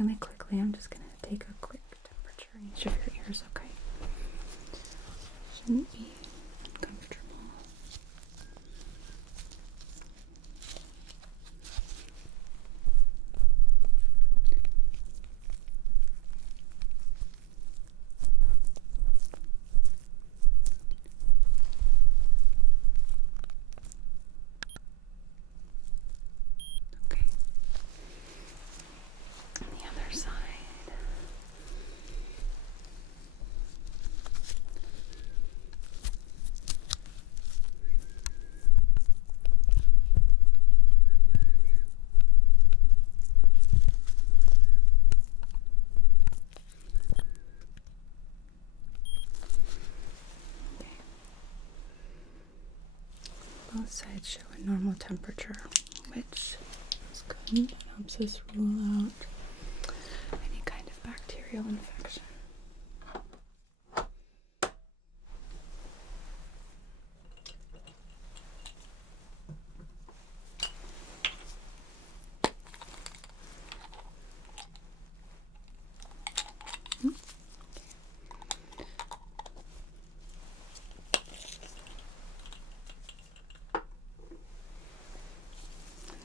really quickly, I'm just going to take a quick temperature in each of your ears, okay? Shouldn't be uncomfortable. Okay. On the other side. Okay. Both sides show a normal temperature, which is good. It helps us rule out any kind of bacterial infection. And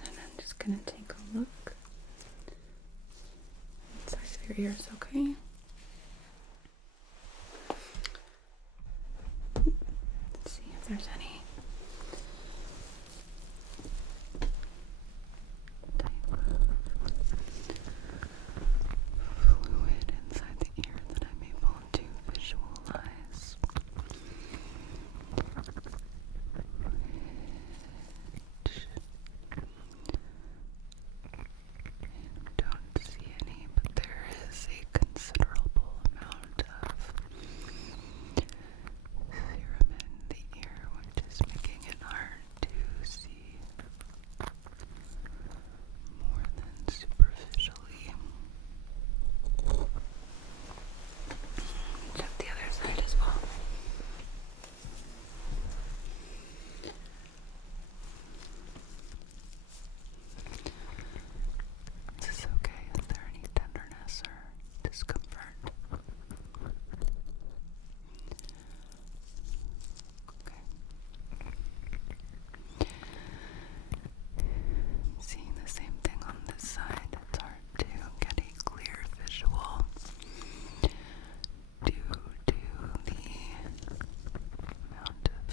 then I'm just going to take a look inside of your ears, okay? Let's see if there's any type of fluid inside the ear that I'm able to visualize. Don't see any, but there is a considerable amount of serum in the ear, which is making it hard to see more than superficially. Check the other side as well. Is this okay? Is there any tenderness or discomfort? Okay. Seeing the same thing on this side, it's hard to get a clear visual due to the amount of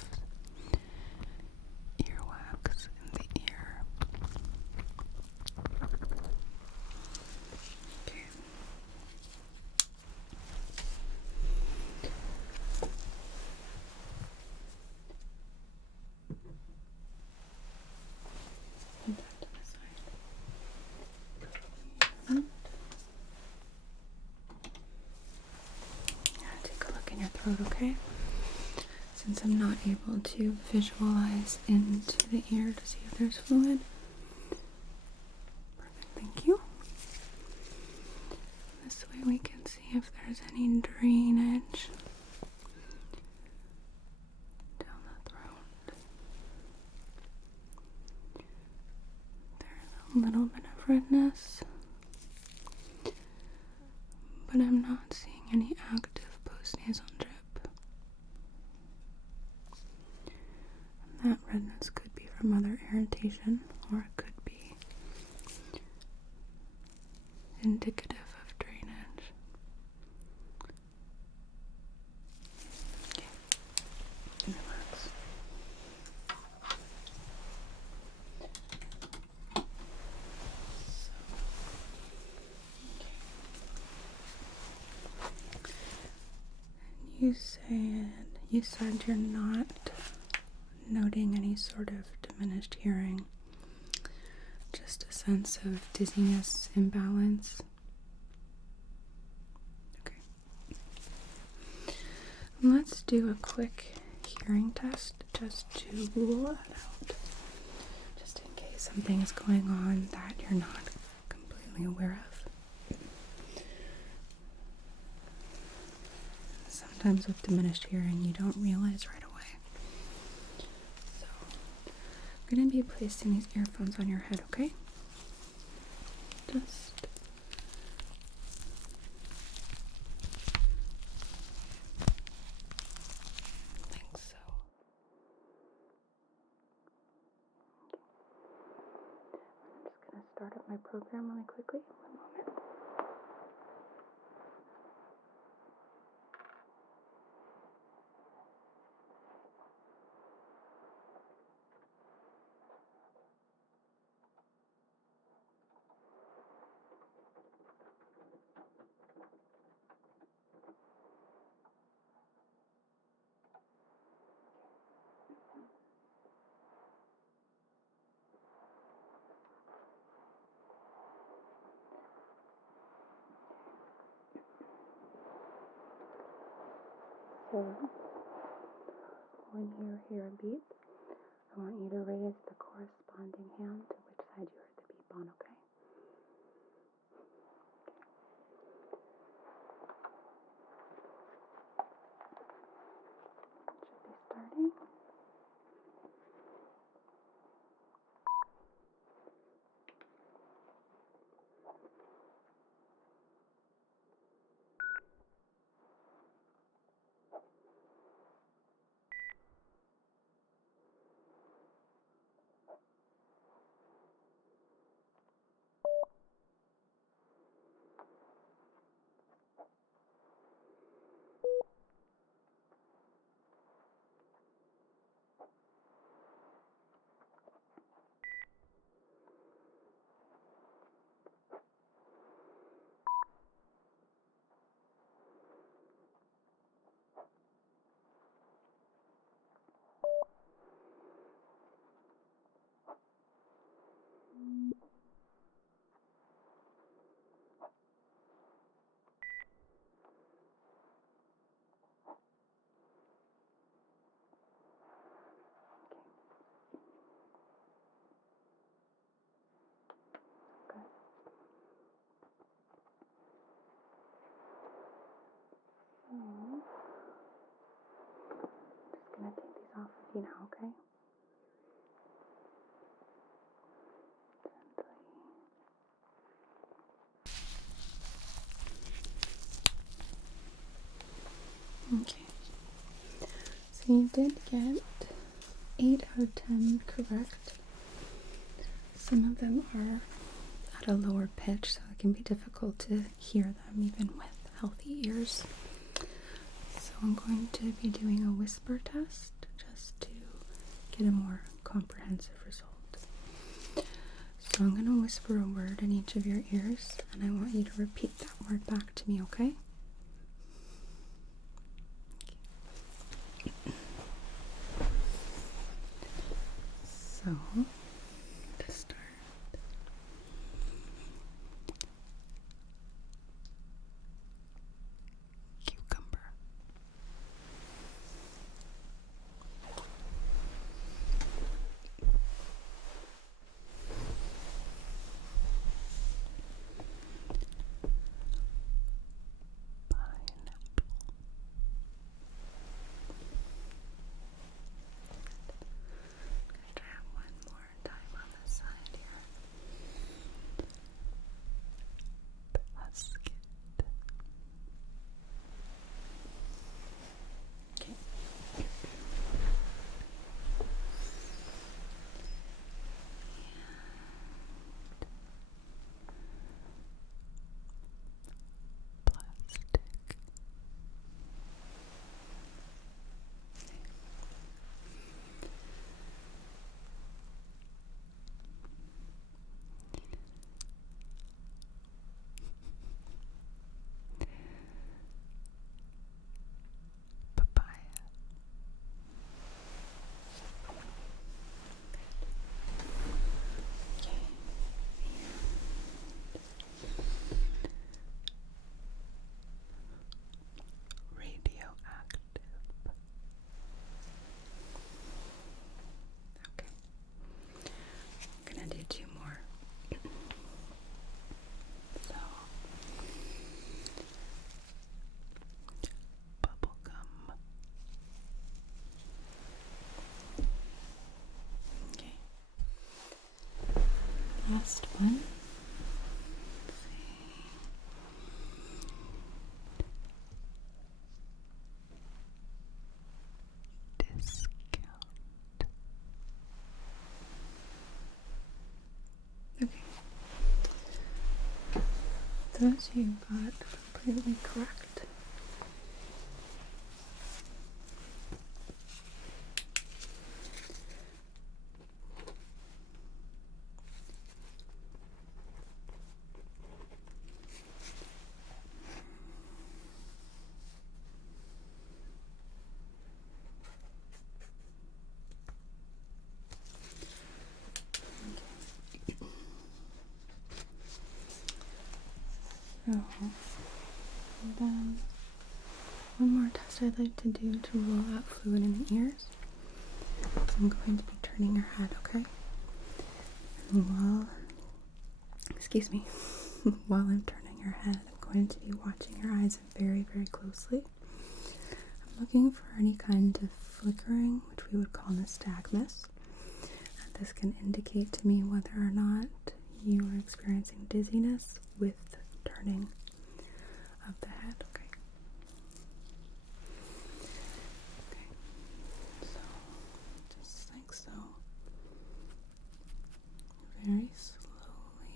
earwax in the ear. Okay. Put that to the side. Take a look in your throat, okay? Since I'm not able to visualize into the ear to see if there's fluid. Perfect, thank you. This way we can see if there's any drainage down the throat. There's a little bit of redness, but I'm not seeing any active postnasal drip. That redness could be from other irritation, or it could be indicative of drainage. Okay. Relax. You said you're not noting any sort of diminished hearing, just a sense of dizziness, imbalance. Okay. Let's do a quick hearing test just to rule it out, just in case something is going on that you're not completely aware of. Sometimes with diminished hearing, you don't realize right away. So, I'm going to be placing these earphones on your head, okay? Just start up my program really quickly. One moment. So when you hear a beep, I want you to raise the corresponding hand to which side you heard the beep on, okay? Should be starting. Good. Just gonna take these off of you now, okay? Okay. So you did get 8 out of 10 correct. Some of them are at a lower pitch, so it can be difficult to hear them even with healthy ears. So I'm going to be doing a whisper test just to get a more comprehensive result. So I'm going to whisper a word in each of your ears, and I want you to repeat that word back to me, okay? So, to start, cucumber. this you got completely correct. So, and then one more test I'd like to do to rule out fluid in the ears. So I'm going to be turning your head, okay? And while I'm turning your head, I'm going to be watching your eyes very, very closely. I'm looking for any kind of flickering, which we would call nystagmus. This can indicate to me whether or not you are experiencing dizziness with turning of the head, okay? Okay, so just like so, very slowly.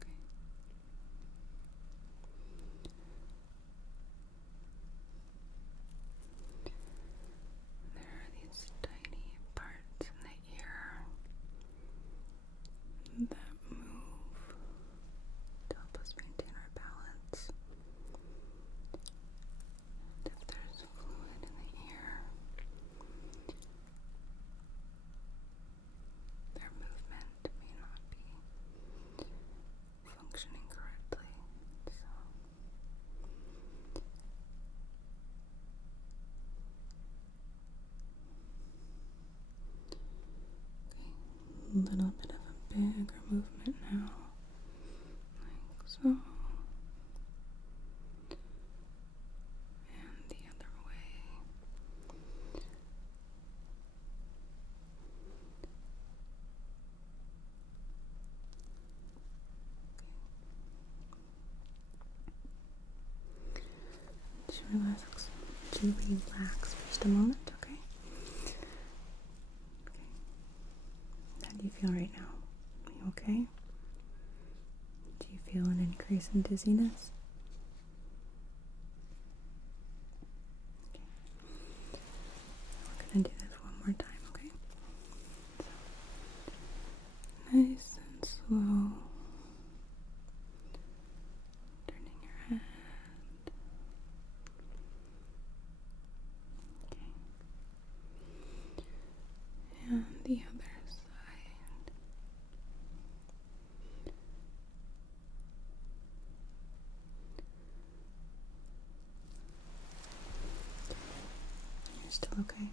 Okay. There are these tiny parts in the ear that move to help us maintain our balance. And if there's fluid in the ear, their movement may not be functioning correctly. A little bit of a bigger movement now, like so, and the other way. Relax for just a moment, okay? How do you feel right now? Are you okay? Do you feel an increase in dizziness? Okay. We're gonna do this one more time, okay? So, nice and slow. Turning your head. Okay. And the other side. You're still okay?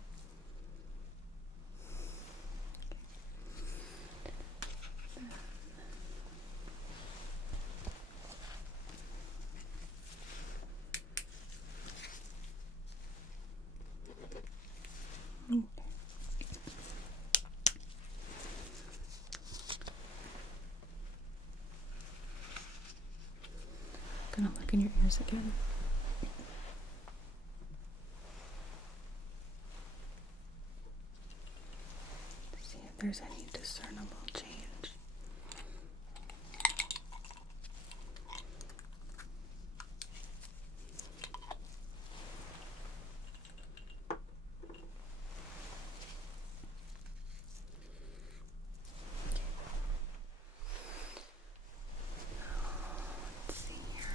Okay. Gonna look in your ears again. See if there's any discernible change. Let's see here.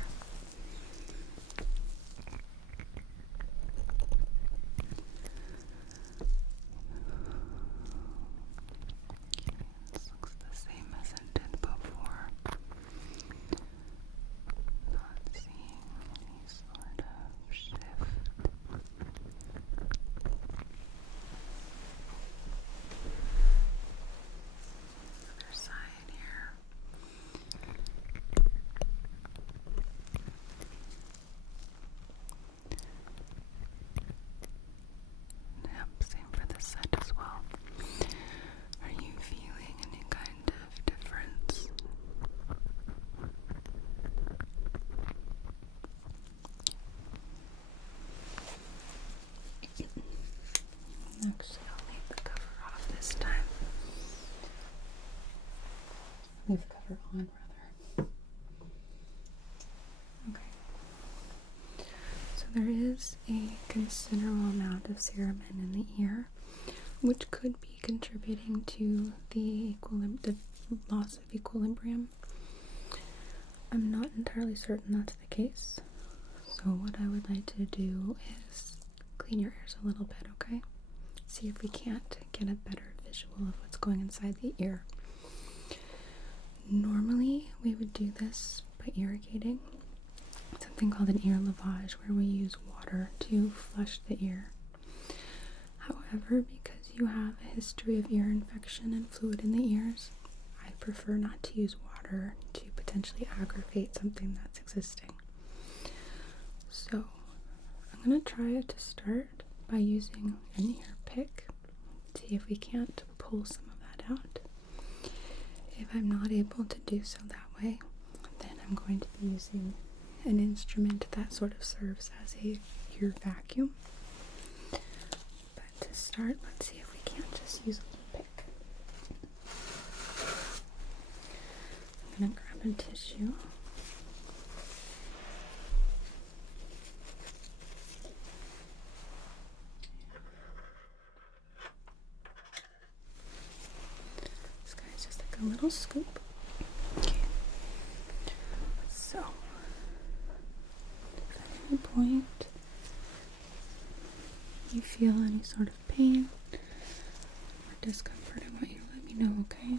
leave the cover on rather. Okay. So there is a considerable amount of cerumen in the ear, which could be contributing to the loss of equilibrium. I'm not entirely certain that's the case. So what I would like to do is clean your ears a little bit, okay? See if we can't get a better visual of what's going inside the ear. Normally, we would do this by irrigating, something called an ear lavage, where we use water to flush the ear. However, because you have a history of ear infection and fluid in the ears, I prefer not to use water to potentially aggravate something that's existing. So, I'm going to try to start by using an ear pick, see if we can't pull some of that out. If I'm not able to do so that way, then I'm going to be using an instrument that sort of serves as a ear vacuum. But to start, let's see if we can't just use a pick. I'm going to grab a tissue. This guy's just like a little scoop. Okay. So, at any point you feel any sort of pain or discomfort, I want you to let me know, okay?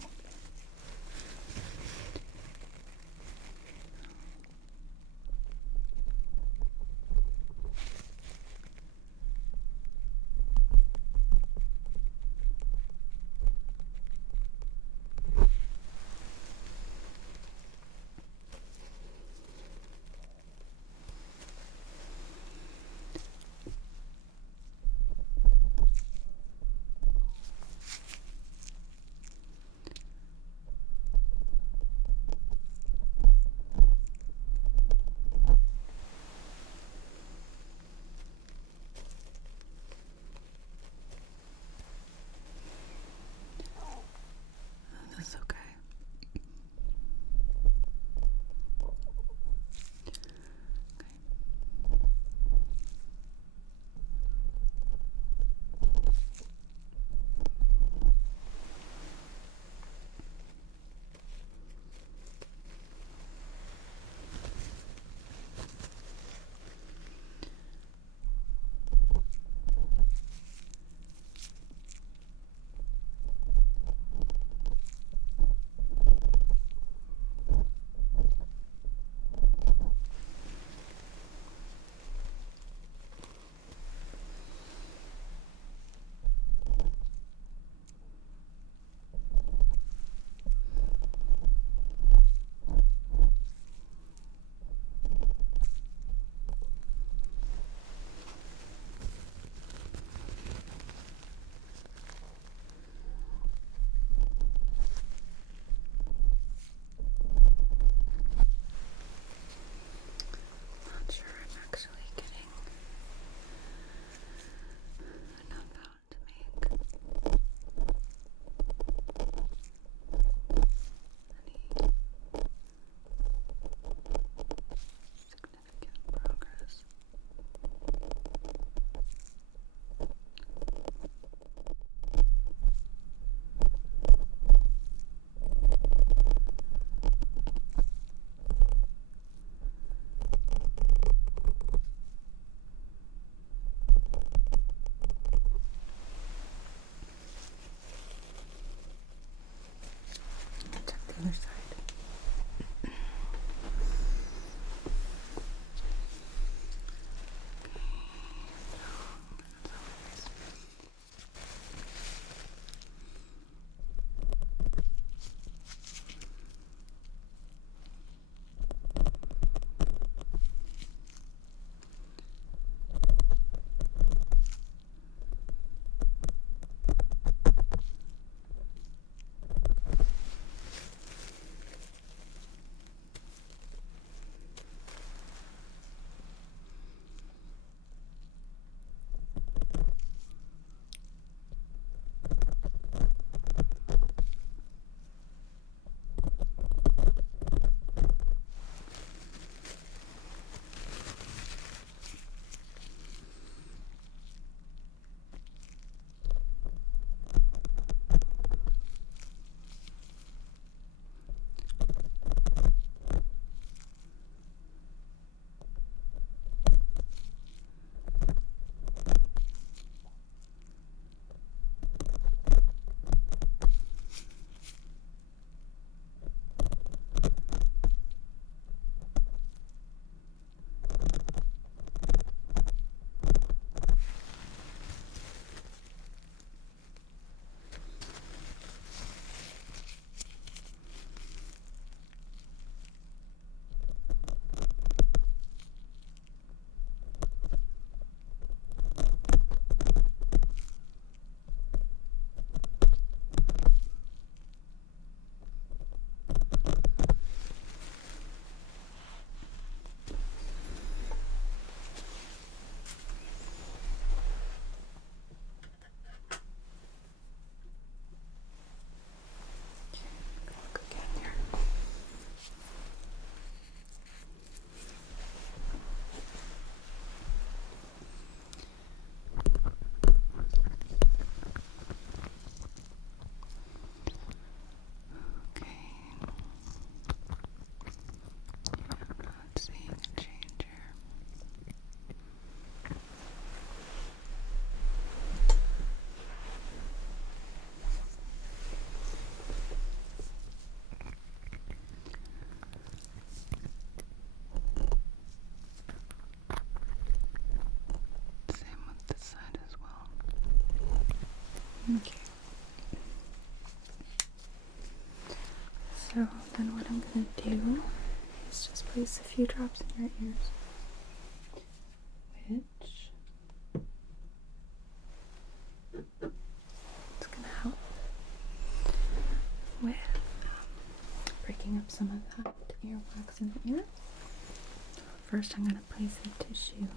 So then what I'm going to do is just place a few drops in your ears, which is going to help with breaking up some of that earwax in the ear. First, I'm going to place a tissue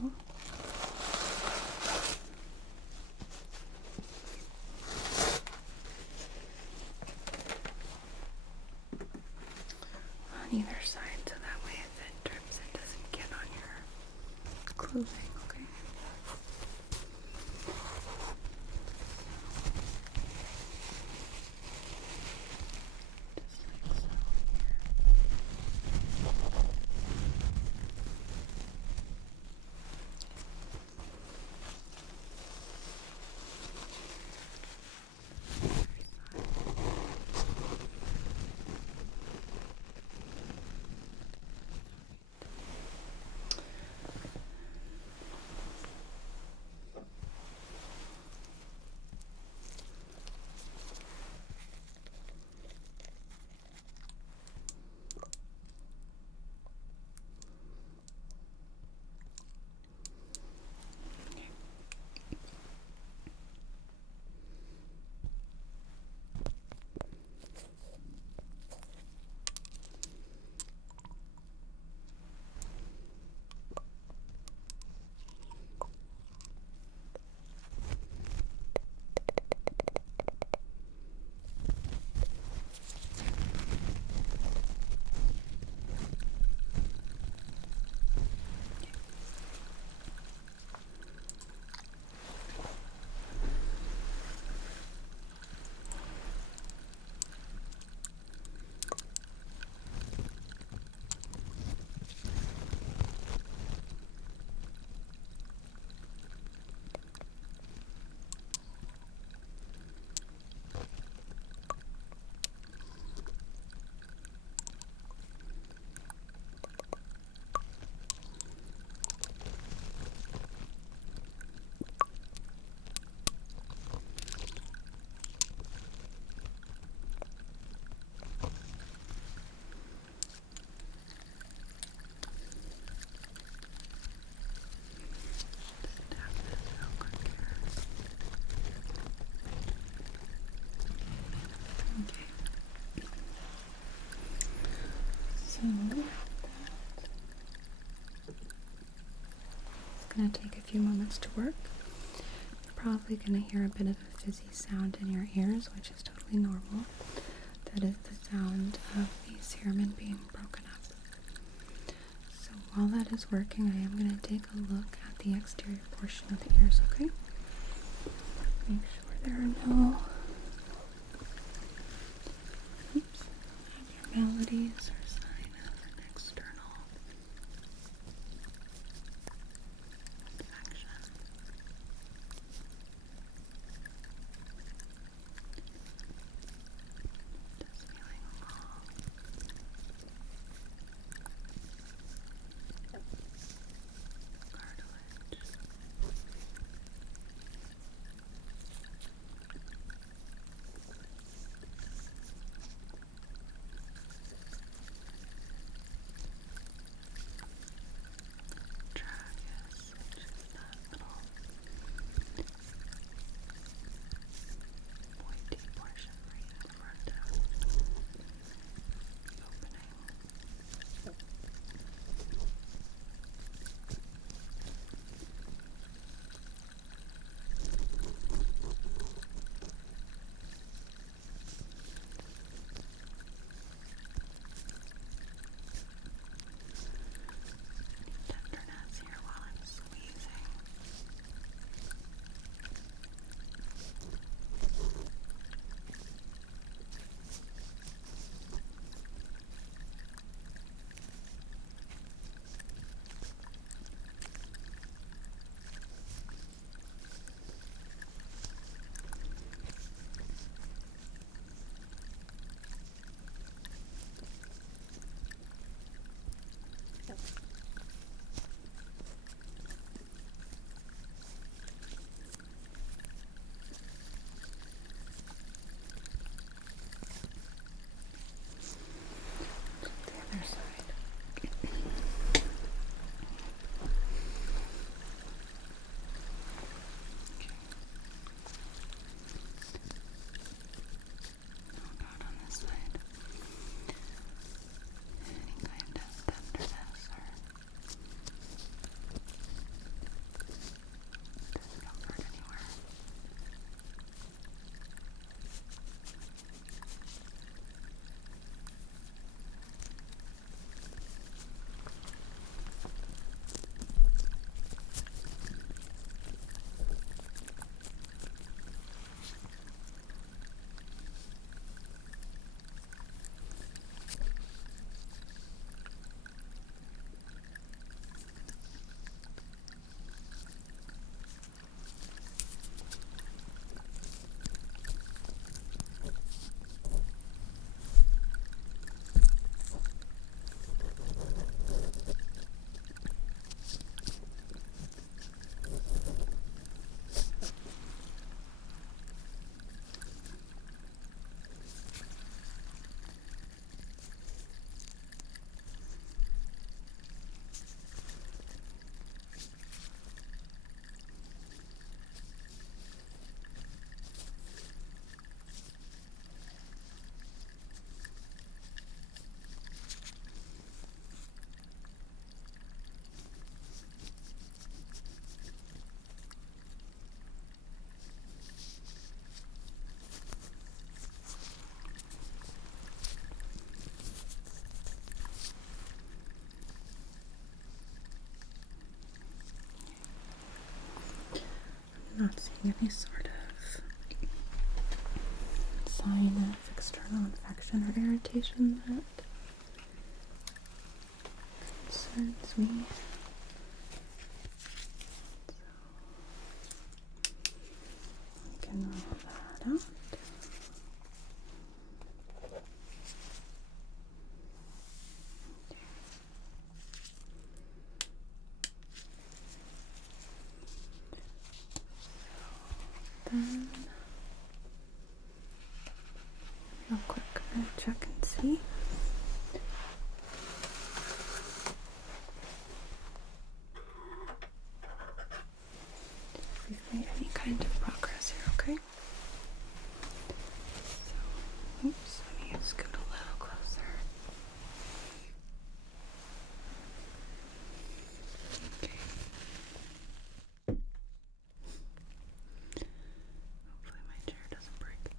on either side so that way if it drips it doesn't get on your clothing, okay? Just like so. So it's going to take a few moments to work. You're probably going to hear a bit of a fizzy sound in your ears, which is totally normal. That is the sound of the cerumen being broken up. So while that is working, I am going to take a look at the exterior portion of the ears, okay? Make sure there are no abnormalities or sign of an external infection. Just feeling along. Cartilage. any sort of sign of external infection or irritation that concerns me. So we can roll that out. Then, real quick, I'm gonna check and see if we've made any kind of progress here, okay? So, oops, let me scoot a little closer. Okay. Hopefully my chair doesn't break.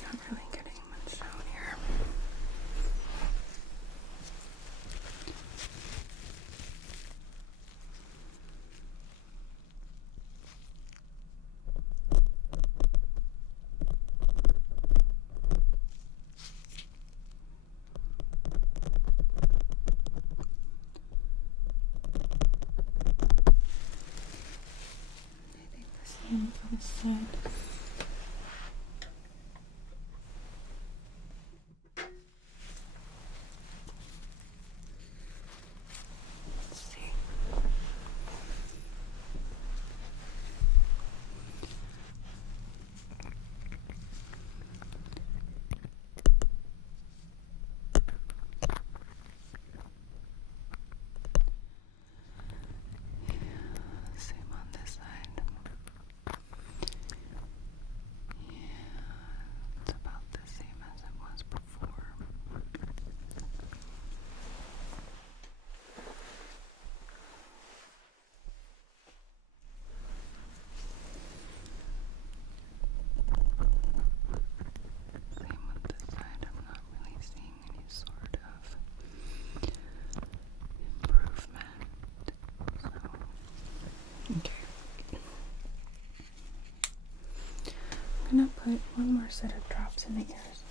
Not really getting much down here. I think the same on this side. Let's see. Same on this side. Yeah, it's about the same as it was before. Same with this side. I'm not really seeing any sort of improvement. So, okay. I'm gonna put one more set of drops in the ears.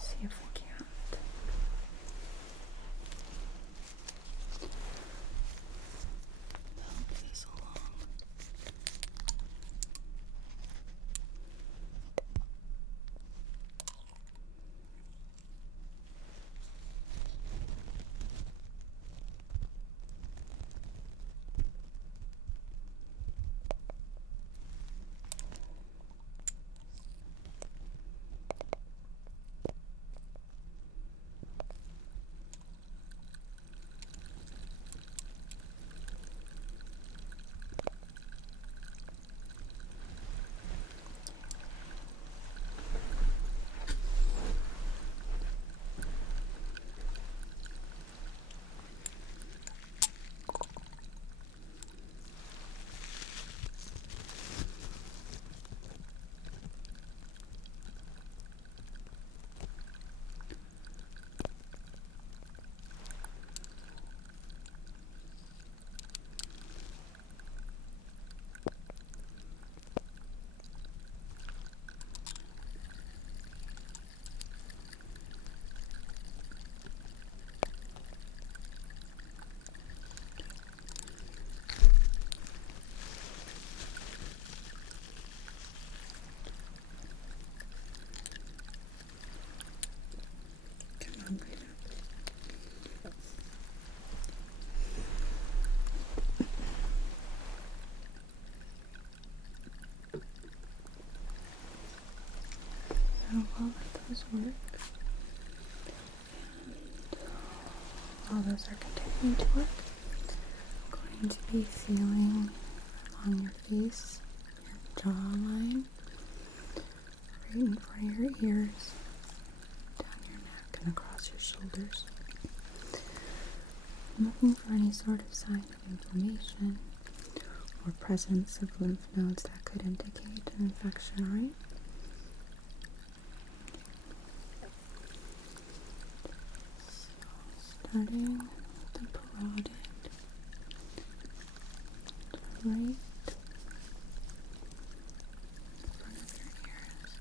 See if we can't help this along. Come on, breathe out. So I'll let those work. while those are continuing to work, I'm going to be feeling along your face, your jawline, right in front of your ears, down your neck, and across your shoulders. I'm looking for any sort of sign of inflammation or presence of lymph nodes that could indicate an infection, alright? Starting with the parotid, right in front of your ears.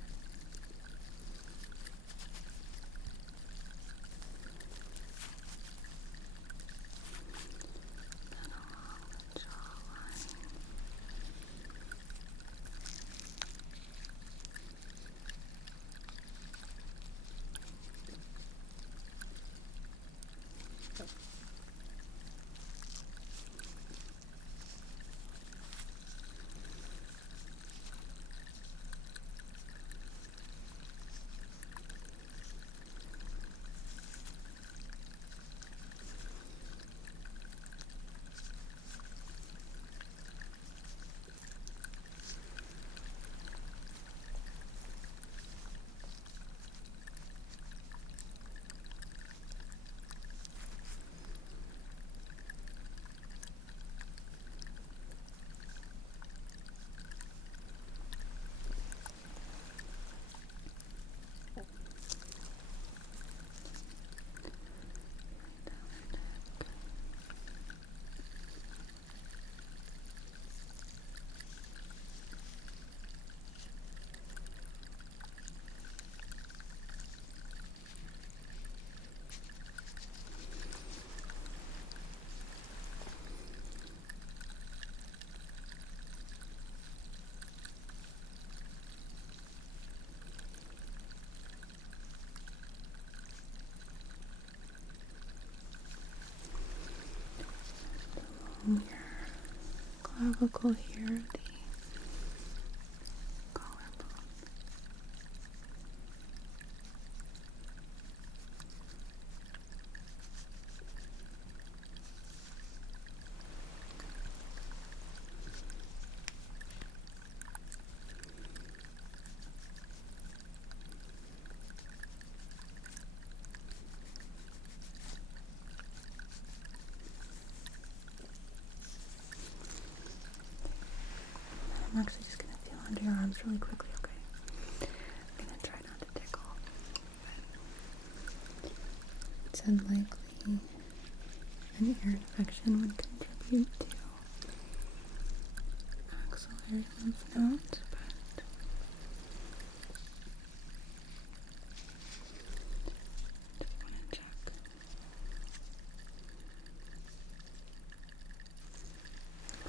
Then along the jawline. Your clavicle here, the collarbone. I'm actually just going to feel under your arms really quickly, okay? I'm going to try not to tickle, but it's unlikely an ear infection would contribute to axillary lymph nodes, but just want to check.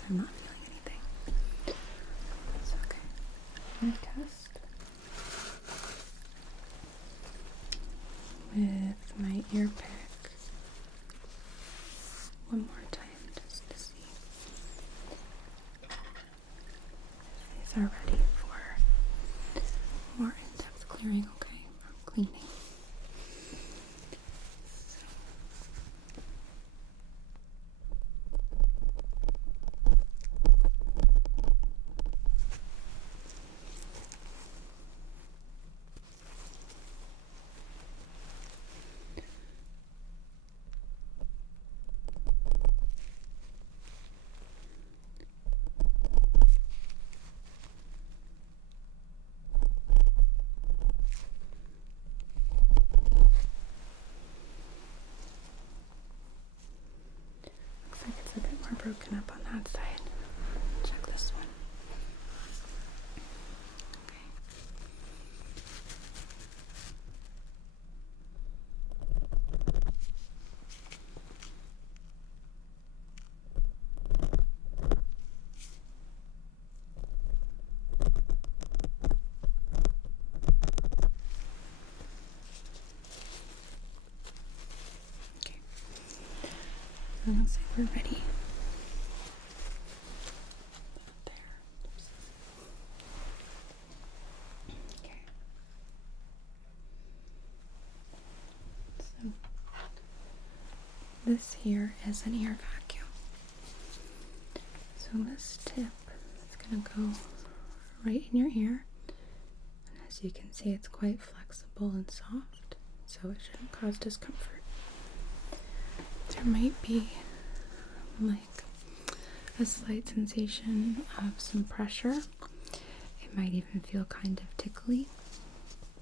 I'm not feeling anything. It's okay. I'm going to test with my ear pick one more time just to see if these are ready for more in-depth clearing, okay? Or cleaning. Looks like it's a bit more broken up on that side. Check this one. Okay. Okay. So it looks like we're ready. There. Oops. Okay. So this here is an ear vacuum. So this tip is going to go right in your ear. And as you can see, it's quite flexible and soft, so it shouldn't cause discomfort. There might be like a slight sensation of some pressure. It might even feel kind of tickly.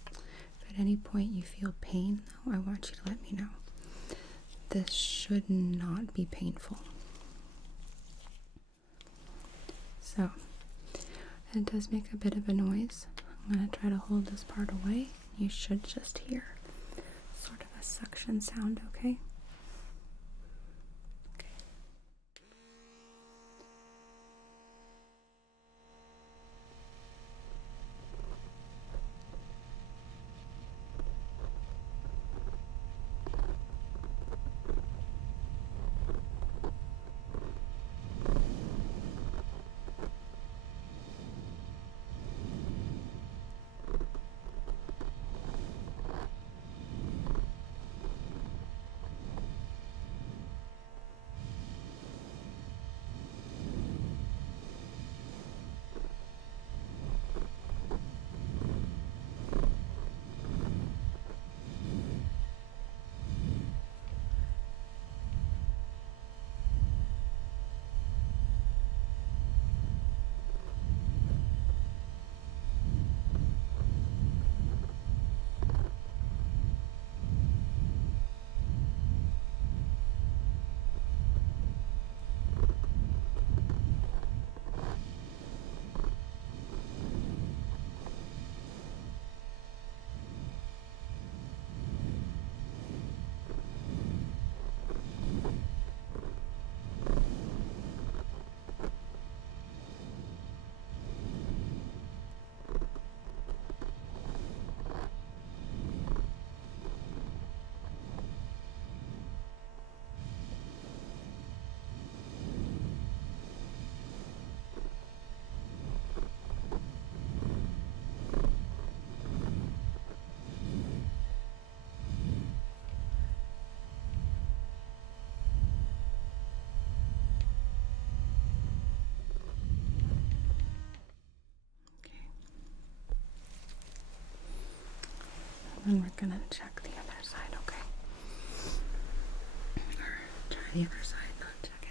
If at any point you feel pain, though, I want you to let me know. This should not be painful. So, it does make a bit of a noise. I'm going to try to hold this part away. You should just hear sort of a suction sound, okay? And we're gonna check the other side, okay? Or try the other side, not check it.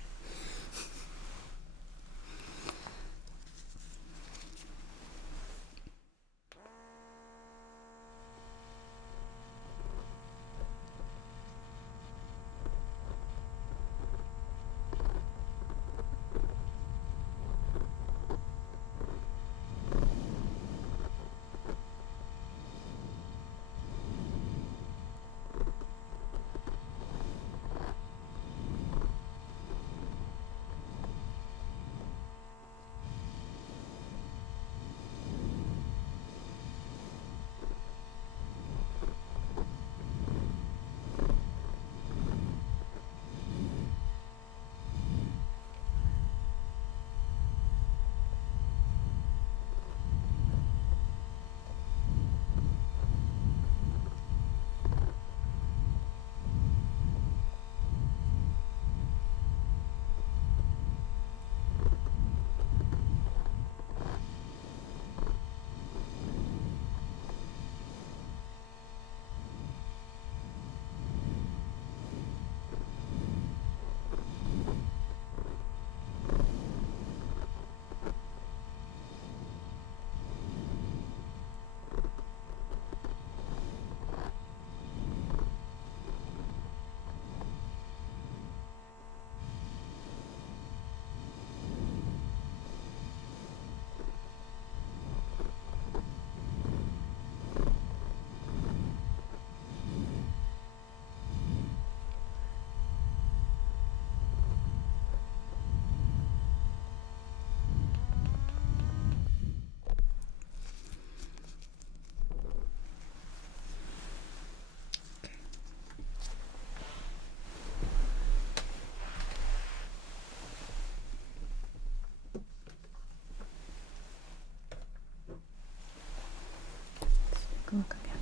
Look again.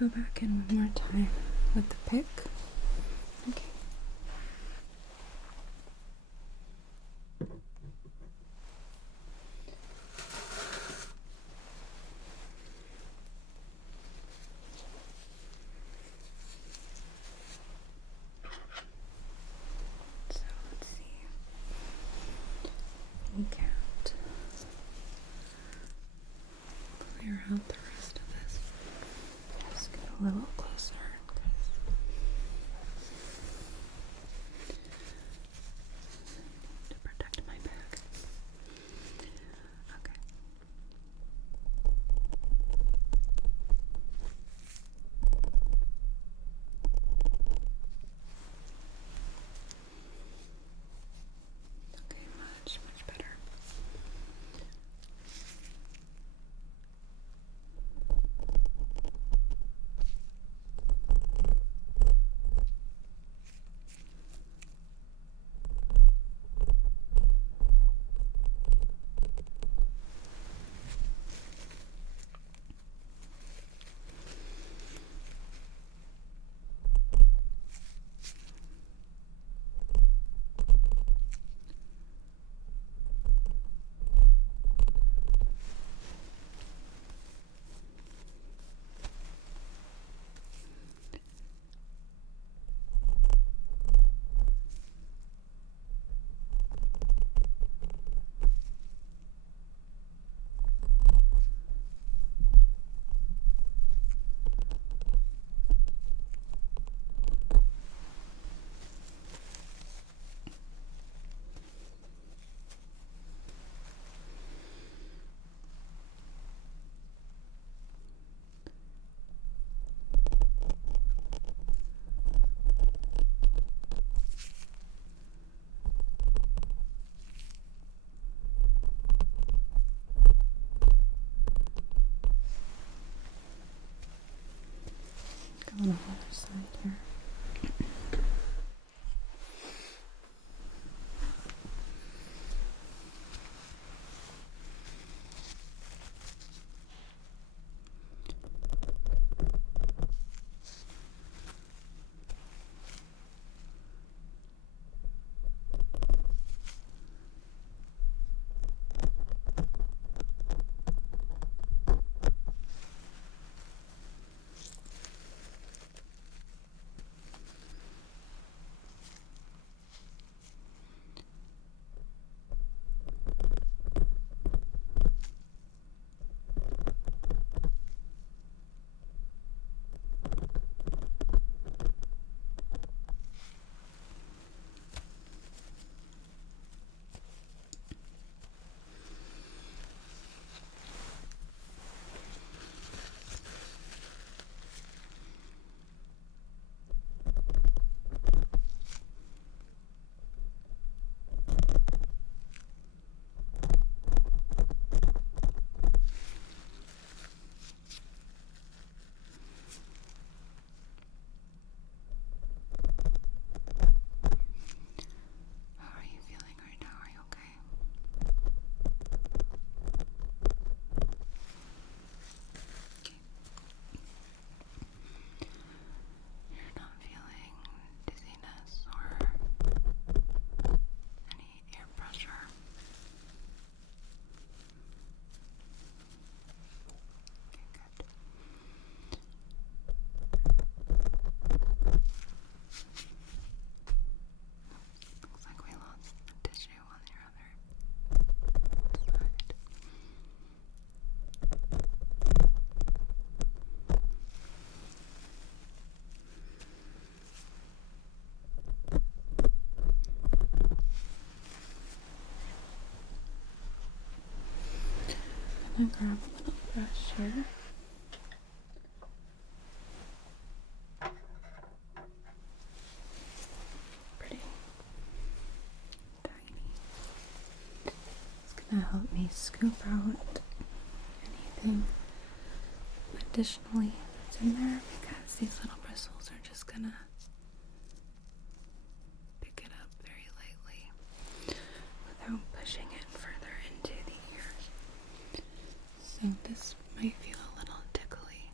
go back in one more time with the pick. Okay. So let's see. We can't clear out the rest of this. Just get a little closer. To protect my back. Okay. Okay, much better. Go on the other side here. How are you feeling right now? Are you okay? Okay. You're not feeling dizziness or any air pressure? Okay, good. Looks like we lost the tissue on your other side. I'm gonna grab a little brush here. Pretty tiny. It's gonna help me scoop out anything additionally that's in there because these little bristles are just gonna pick it up very lightly without pushing it further into the ears. So this might feel a little tickly.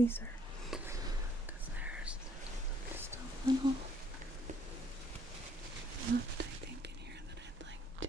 tweezer because there's still a little left, I think, in here that I'd like to.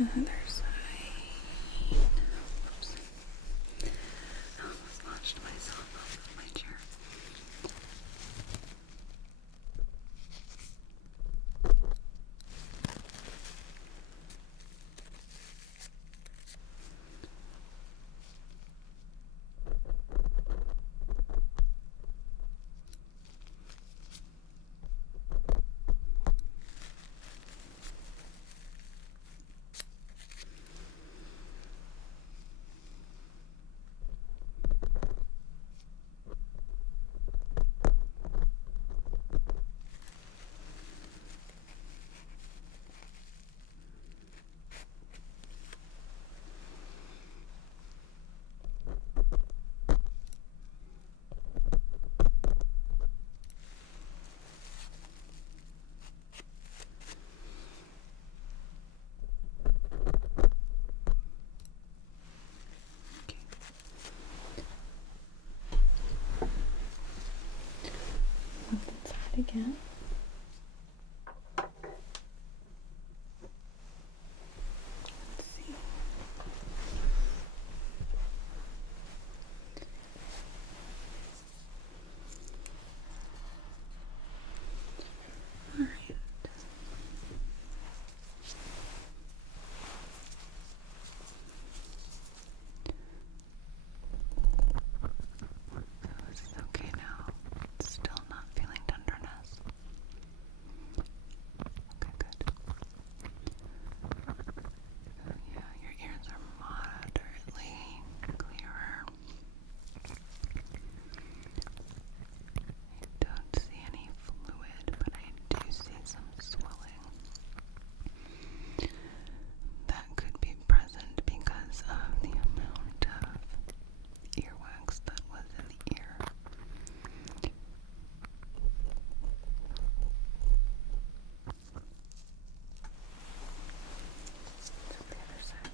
Other side. Oops. I almost launched myself off of my chair. Look inside again. Let's see. All right. So is it okay now? It's still not feeling tenderness. Okay, good. Yeah, your ears are moderately clearer. I don't see any fluid, but I do see some swelling. That could be present because of the amount of earwax that was in the ear. To the other side.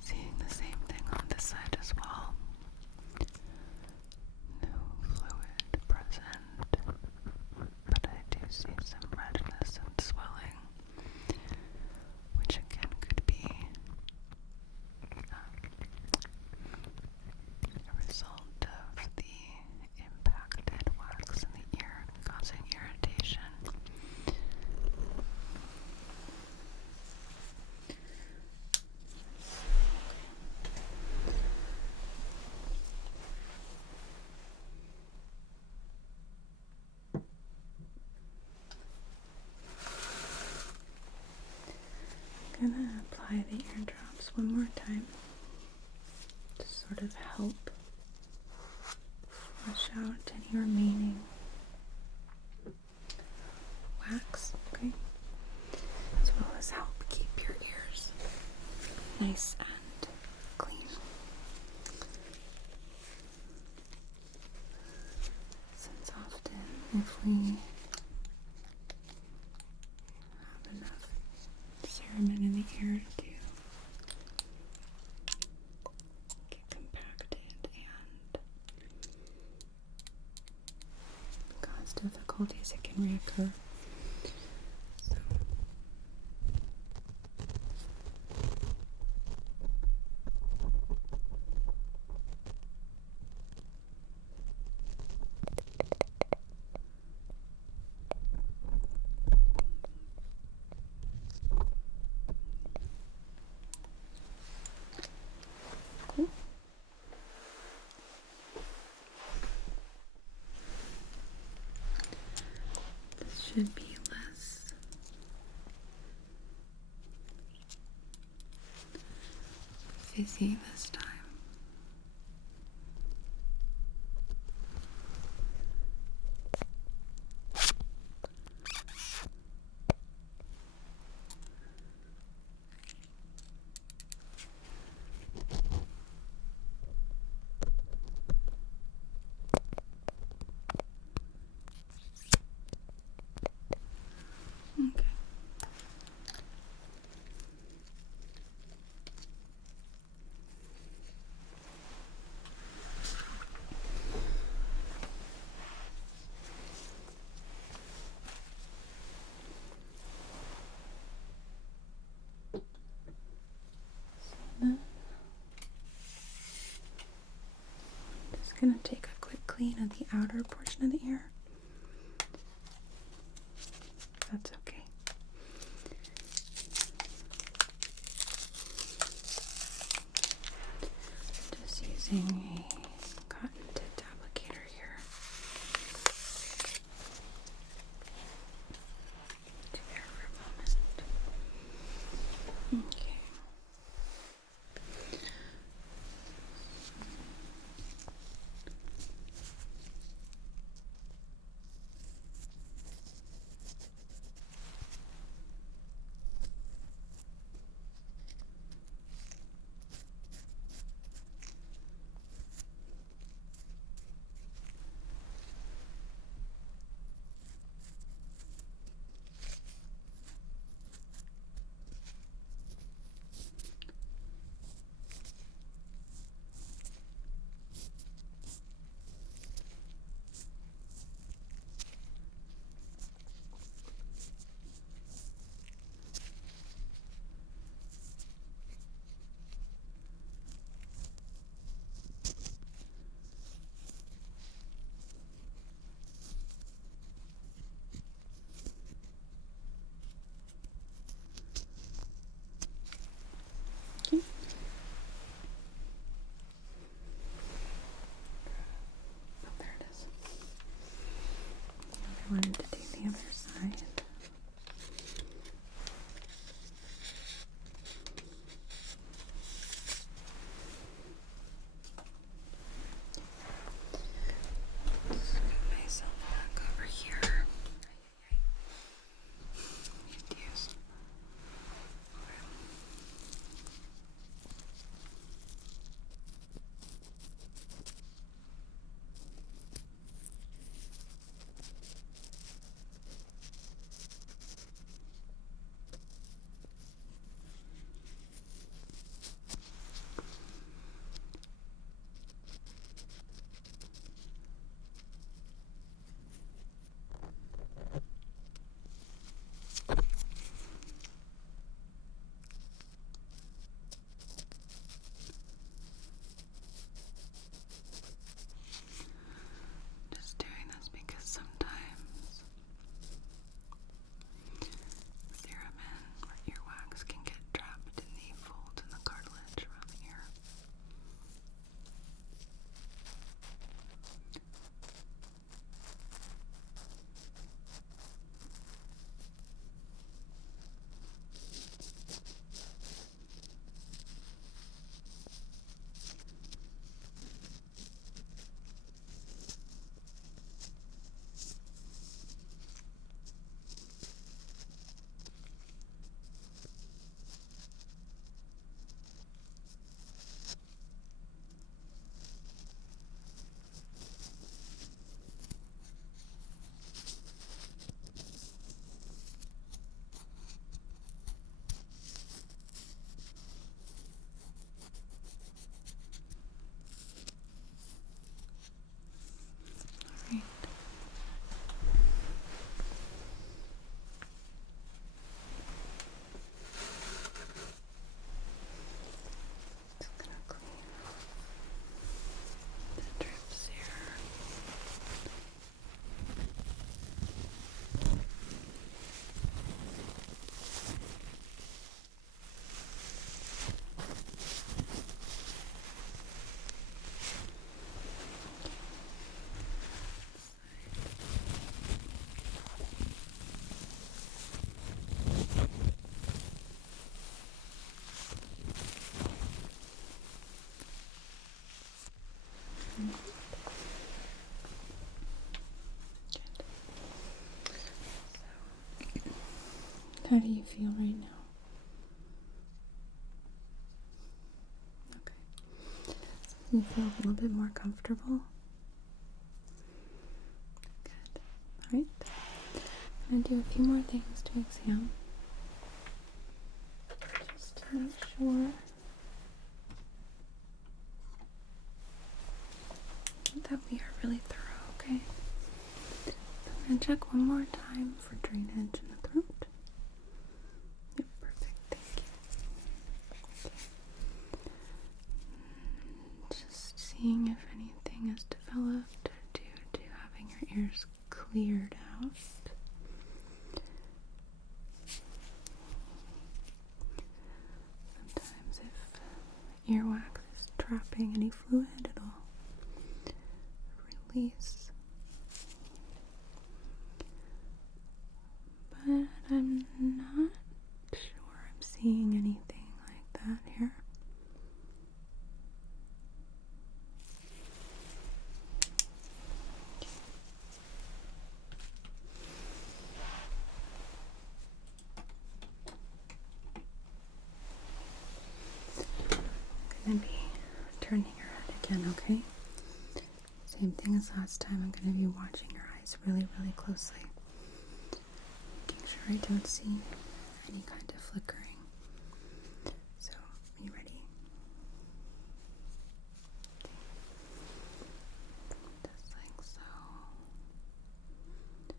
Seeing the same thing on this side as well. No fluid present, but I do see some redness and swelling, which again could be a result of the impacted wax in the ear causing irritation. I'm gonna apply the eardrops one more time to sort of help flush out any remaining wax, okay? As well as help keep your ears nice and clean. Since often, if we have enough cerumen in the ear to get difficulties, it can reoccur. So. Cool. This should be less fizzy this time. Okay. Then I'm just going to take a quick clean of the outer portion of the ear. That's okay. Just using a cotton tipped applicator here to there for a moment. Okay. How do you feel right now? Okay. So you feel a little bit more comfortable? Good. Alright. I'm going to do a few more things to examine. Just to make sure that we are really thorough, okay? I'm going to check one more time for drainage in the throat. Yep, perfect, thank you. Okay. Just seeing if anything has developed due to having your ears cleared out. Sometimes if earwax is trapping any fluid, it'll release. But I'm not sure I'm seeing anything like that here. I'm going to be turning your head again, okay? Same thing as last time. I'm going to be watching your eyes really, really closely. Making sure I don't see any kind of flickering. So, are you ready? Just like so. Good.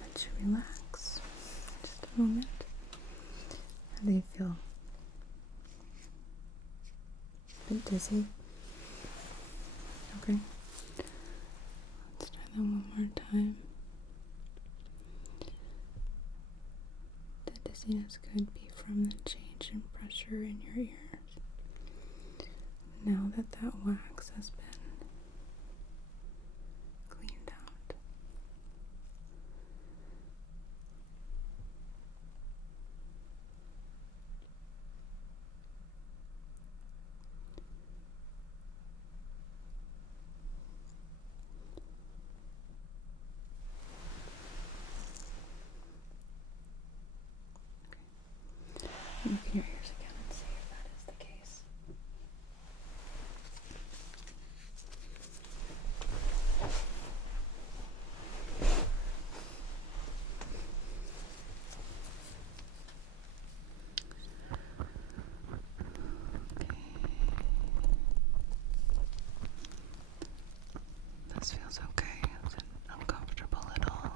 Let you relax. Just a moment. How do you feel? A bit dizzy? Okay. Let's try that one more time. The dizziness could be from the change in pressure in your ears. Now that that wax has been cleaned out. Look in your ears again and see if that is the case. Okay. This feels okay. Is it uncomfortable at all?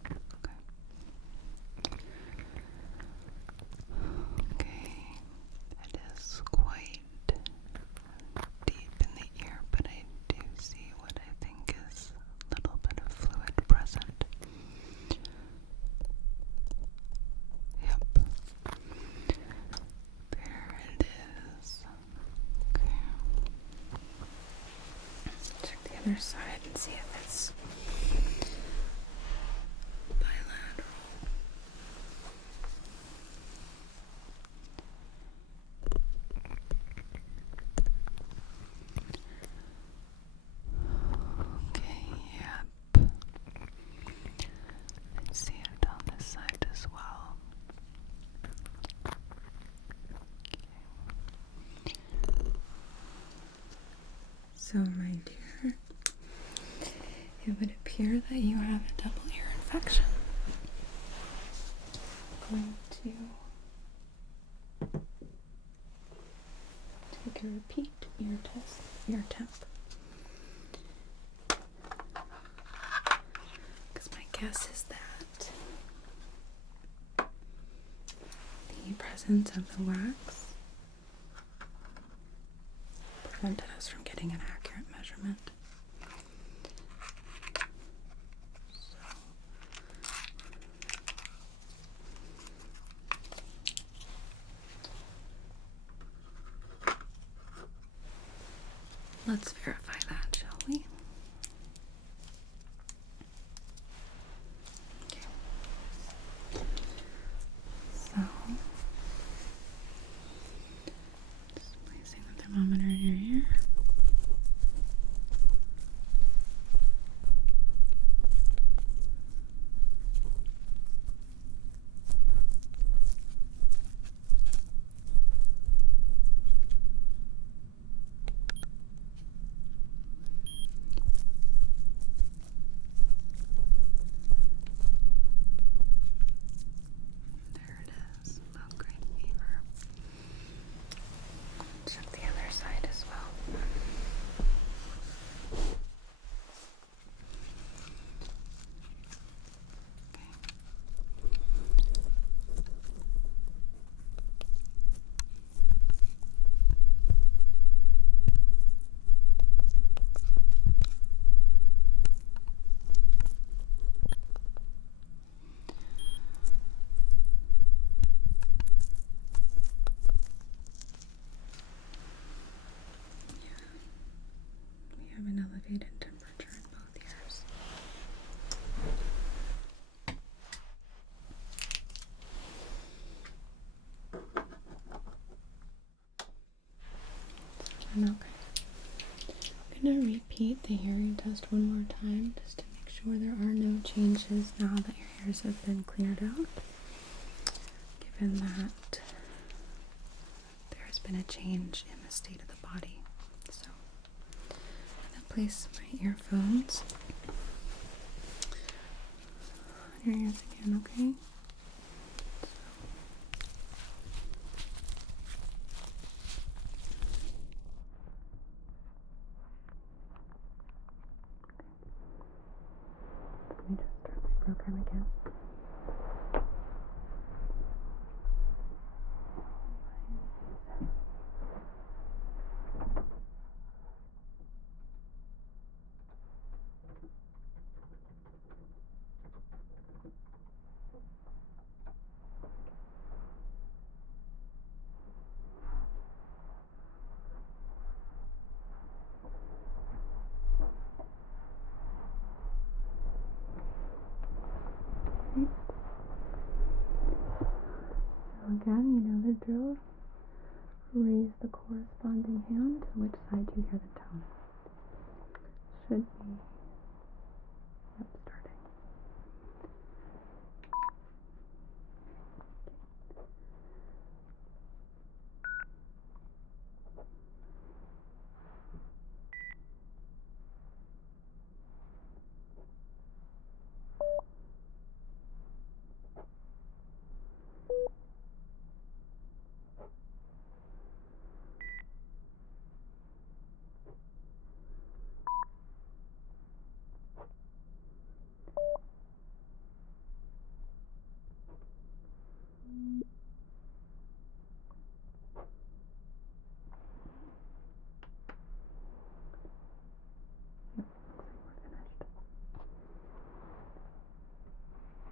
Okay. Okay. It is quite deep in the ear, but I do see what I think is a little bit of fluid present. Yep. There it is. Okay. Check the other side and see if it's bilateral. Okay, yep. I see it on this side as well. So, my dear, it would appear that you have a double ear infection. I'm going to take a repeat ear test, ear temp. Because my guess is that the presence of the wax prevented us from getting an accurate measurement. Let's verify that, shall we? Okay. So, just placing the thermometer in your ear. There it is. Low grade fever. Check the other side as well. We have an elevated temperature in both ears. Okay. I'm going to repeat the hearing test one more time just to make sure there are no changes now that your ears have been cleared out. Given that there has been a change in the state of the body. So I'm going to place my earphones on your ears again, okay? Let me just start my program again. Okay. So again, you know the drill. Raise the corresponding hand to which side you hear the tone. Should be starting.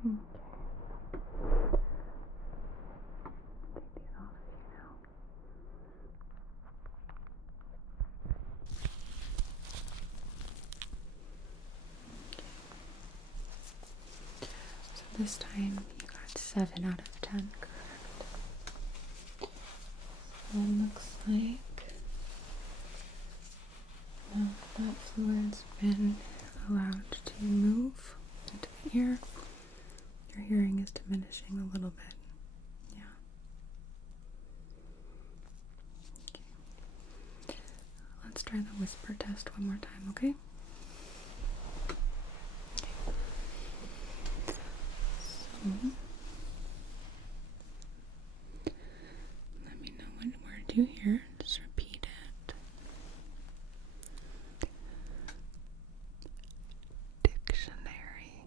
Okay. Take these off of you now. So this time you got 7 out of 10, correct? So it looks like now that fluid's been allowed to move into the ear. Your hearing is diminishing a little bit. Yeah. Okay. Let's try the whisper test one more time, okay? So, let me know what word you hear. Just repeat it. Dictionary.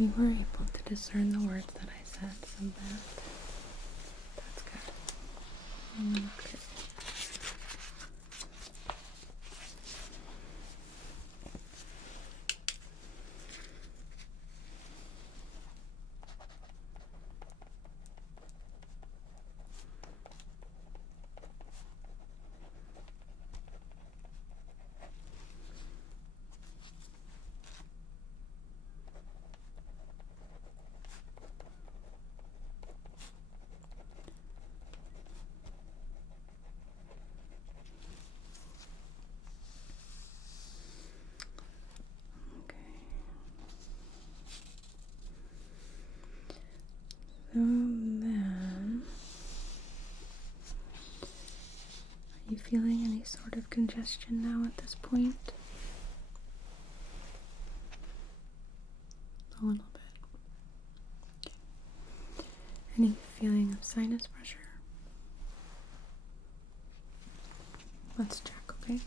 You were able to discern the words that I said, so that's good. Okay. So then, are you feeling any sort of congestion now at this point? A little bit. Okay. Any feeling of sinus pressure? Let's check, okay?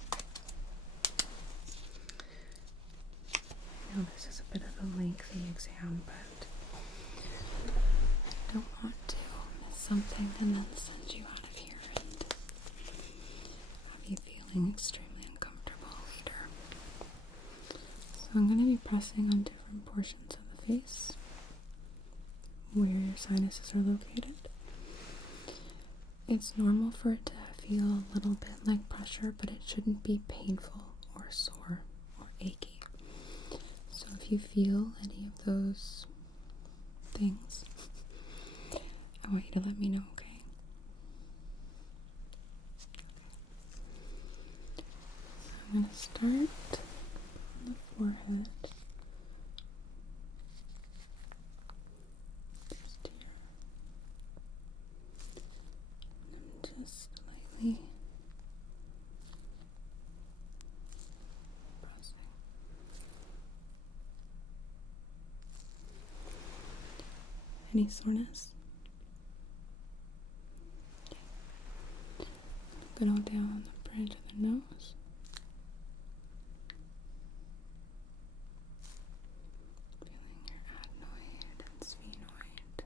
I know this is a bit of a lengthy exam, but I don't want to miss something and then send you out of here and have you feeling extremely uncomfortable later. So I'm going to be pressing on different portions of the face where your sinuses are located. It's normal for it to feel a little bit like pressure, but it shouldn't be painful or sore or achy. So if you feel any of those things, I want you to let me know, okay? So I'm going to start on the forehead. Just here. And I'm just lightly pressing. Any soreness? Go down the bridge of the nose. Feeling your adenoid and sphenoid.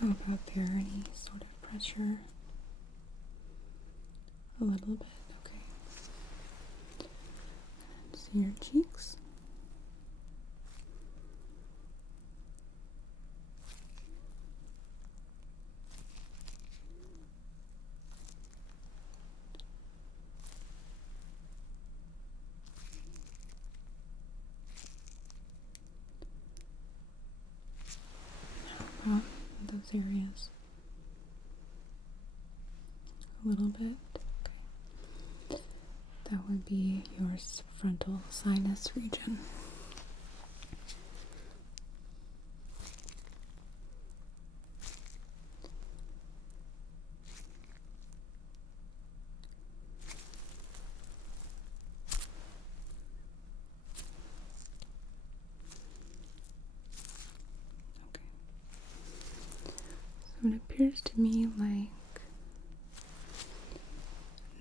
How about there any sort of pressure? A little bit, okay. And see your cheeks. How about those areas? A little bit. Okay. That would be your frontal sinus region. Okay. So it appears to me like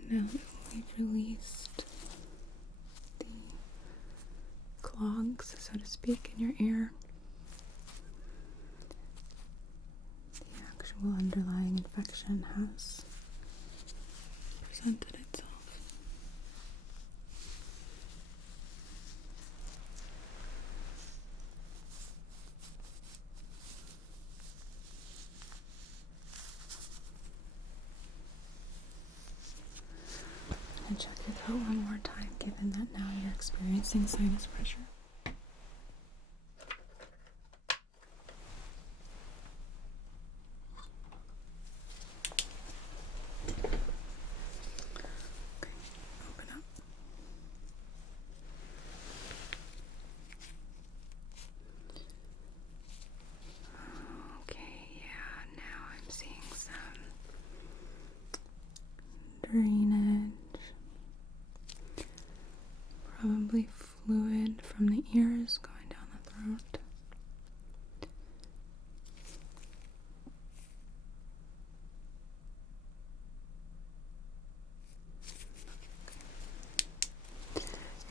now that we've released the clogs, so to speak, in your ear, the actual underlying infection has presented itself. I'm going to check your throat one more time, given that now you're experiencing sinus pressure. Okay, open up. Okay, yeah, now I'm seeing some drainage, probably fluid from the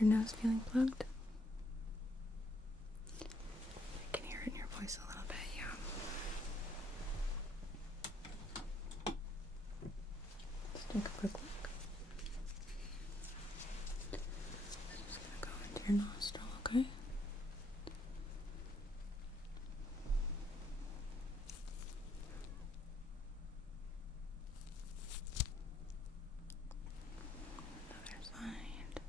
Your nose feeling plugged? I can hear it in your voice a little bit, yeah. Let's take a quick look. I'm just gonna go into your nostril, okay? Other side.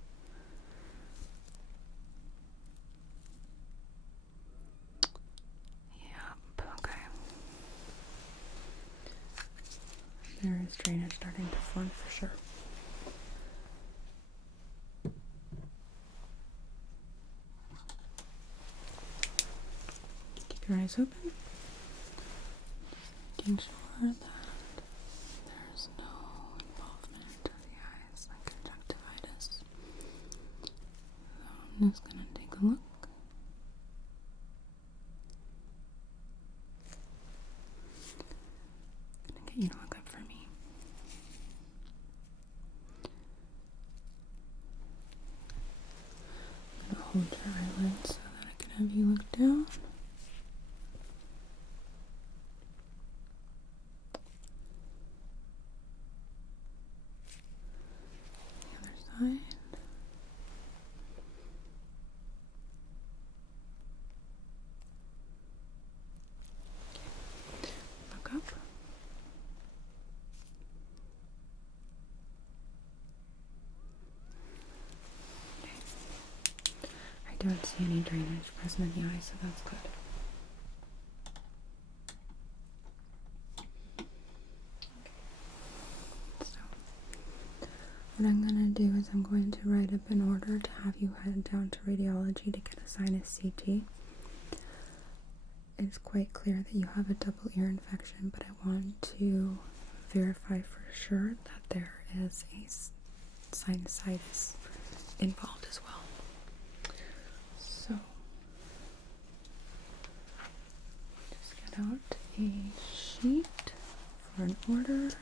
Yep, okay. There is drainage starting to form for sure. Keep your eyes open. Making sure that there's no involvement of the eyes like conjunctivitis. So I'm just gonna take a look. Gonna get you to look up for me. I'm gonna hold your eyelids so that I can have you look down. The other side. Look up. Okay. I don't see any drainage present in the eye, so that's good. So, what I'm going to do is I'm going to write up an order to have you head down to radiology to get a sinus CT. It's quite clear that you have a double ear infection, but I want to verify for sure that there is a sinusitis involved as well. So, just get out a sheet for an order.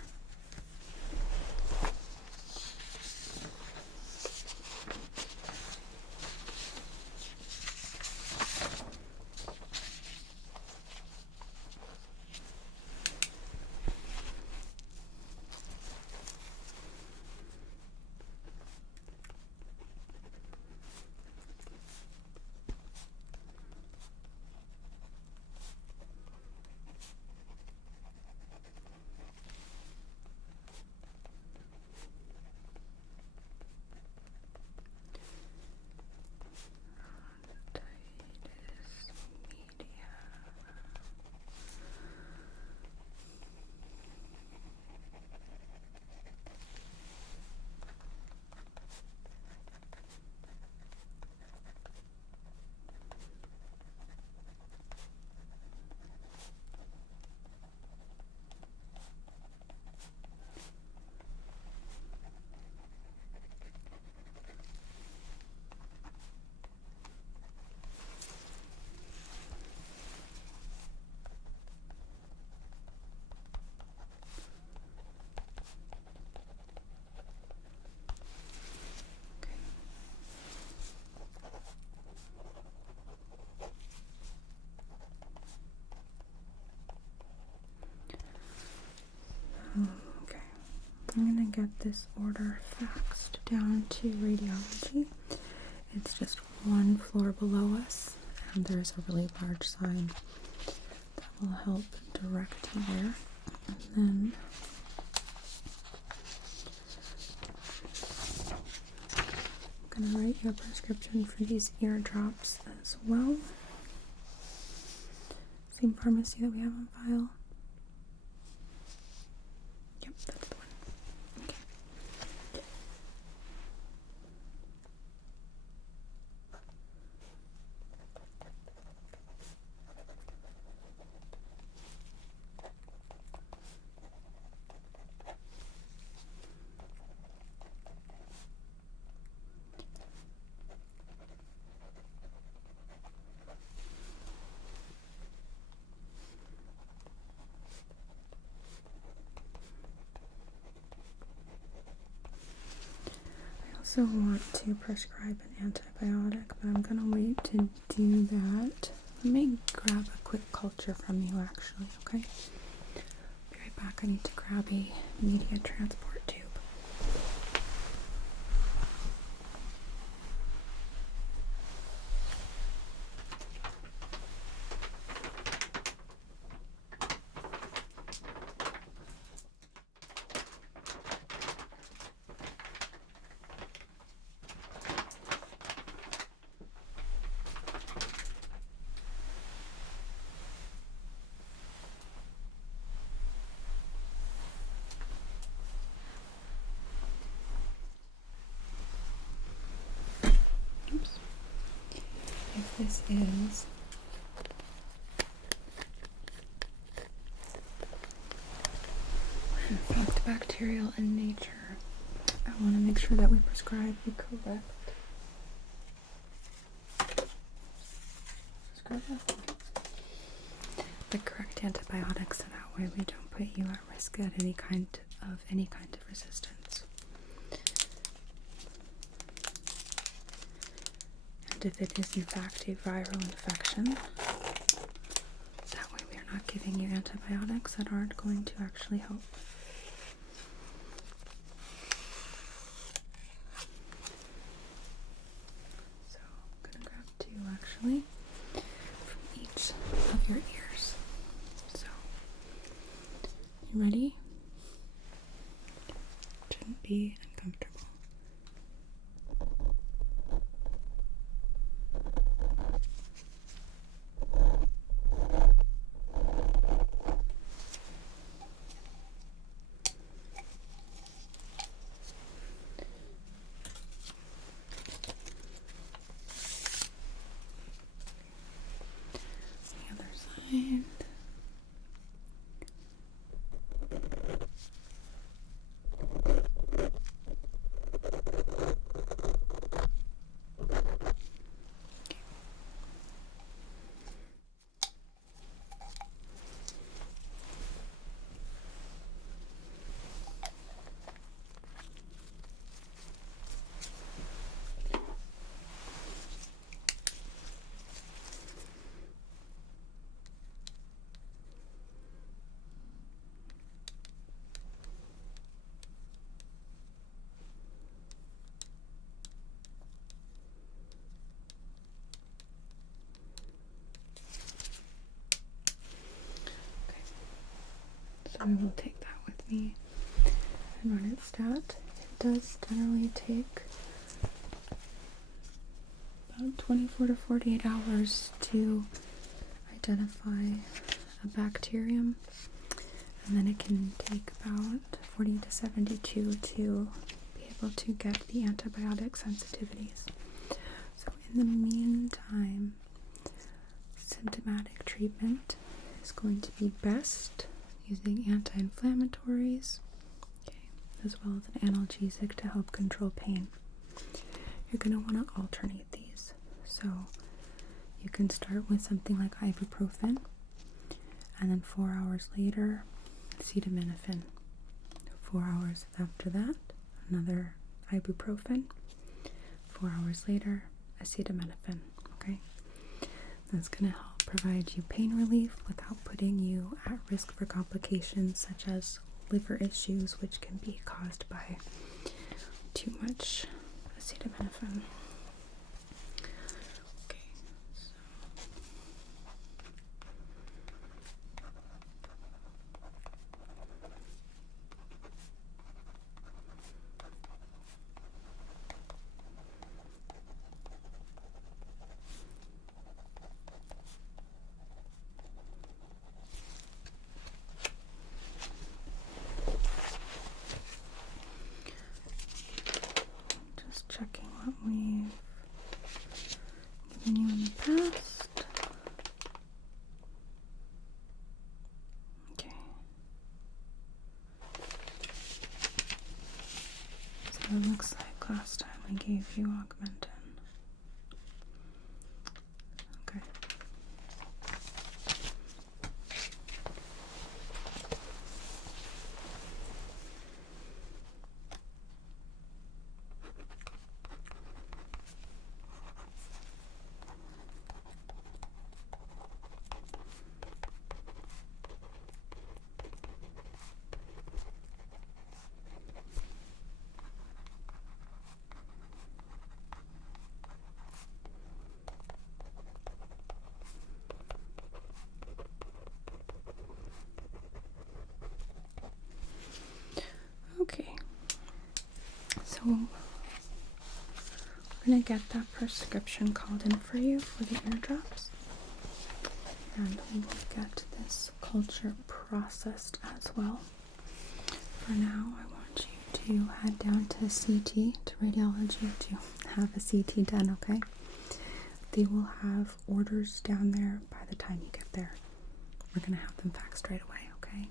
Okay, I'm gonna get this order faxed down to radiology. It's just one floor below us, and there's a really large sign that will help direct you there. And then I'm gonna write you a prescription for these ear drops as well. Same pharmacy that we have on file. Yep, that's the one. Okay. also want to prescribe an antibiotic, but I'm gonna wait to do that. Let me grab a quick culture from you, actually, okay? Be right back. I need to grab a media transport tube. Oops. If this is in fact bacterial in nature, I want to make sure that we prescribe the correct antibiotics, so that way we don't put you at risk at any kind of resistance. And if it is in fact a viral infection, that way we are not giving you antibiotics that aren't going to actually help. So I'm going to grab two actually from each of your ears. So, you ready? Shouldn't be uncomfortable. The other side. So I will take that with me and run it stat. It does generally take about 24 to 48 hours to identify a bacterium, and then it can take about 40 to 72 to be able to get the antibiotic sensitivities. So in the meantime, symptomatic treatment is going to be best using anti-inflammatories, okay, as well as an analgesic to help control pain. You're going to want to alternate these. So you can start with something like ibuprofen, and then 4 hours later, acetaminophen. 4 hours after that, another ibuprofen. 4 hours later, acetaminophen, okay? That's going to help provide you pain relief without putting you at risk for complications such as liver issues, which can be caused by too much acetaminophen. Okay, so just checking what we've given you in the past. Okay. So it looks like last time we gave you Augmentin. Okay. we're gonna get that prescription called in for you for the eardrops, and we will get this culture processed as well. For now, I want you to head down to CT, to radiology, to have a CT done, okay? They will have orders down there by the time you get there. We're gonna have them faxed right away, okay?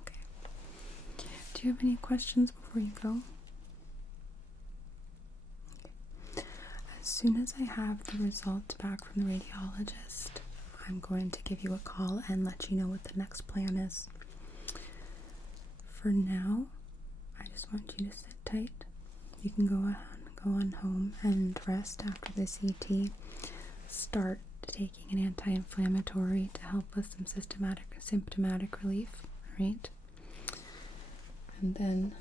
Okay. Do you have any questions before you go? Okay. As soon as I have the results back from the radiologist, I'm going to give you a call and let you know what the next plan is. For now, I just want you to sit tight. You can go on home and rest after the CT. Start taking an anti-inflammatory to help with some symptomatic relief, right? And then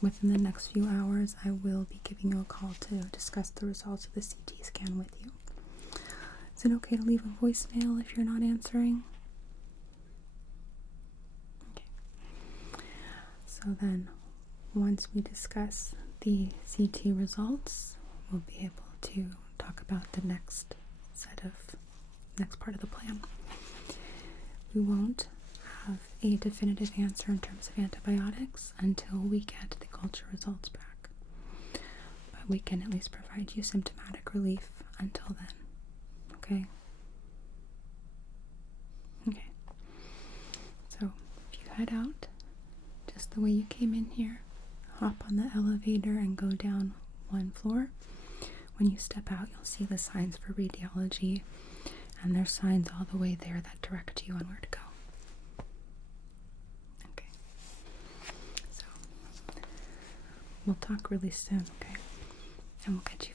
within the next few hours, I will be giving you a call to discuss the results of the CT scan with you. Is it okay to leave a voicemail if you're not answering? Okay. So then, once we discuss the CT results, we'll be able to talk about the next part of the plan. We won't have a definitive answer in terms of antibiotics until we get the culture results back. But we can at least provide you symptomatic relief until then. Okay? Okay. So, if you head out just the way you came in here, hop on the elevator and go down one floor. When you step out, you'll see the signs for radiology, and there's signs all the way there that direct you on where to go. Okay. So, we'll talk really soon, okay? And we'll get you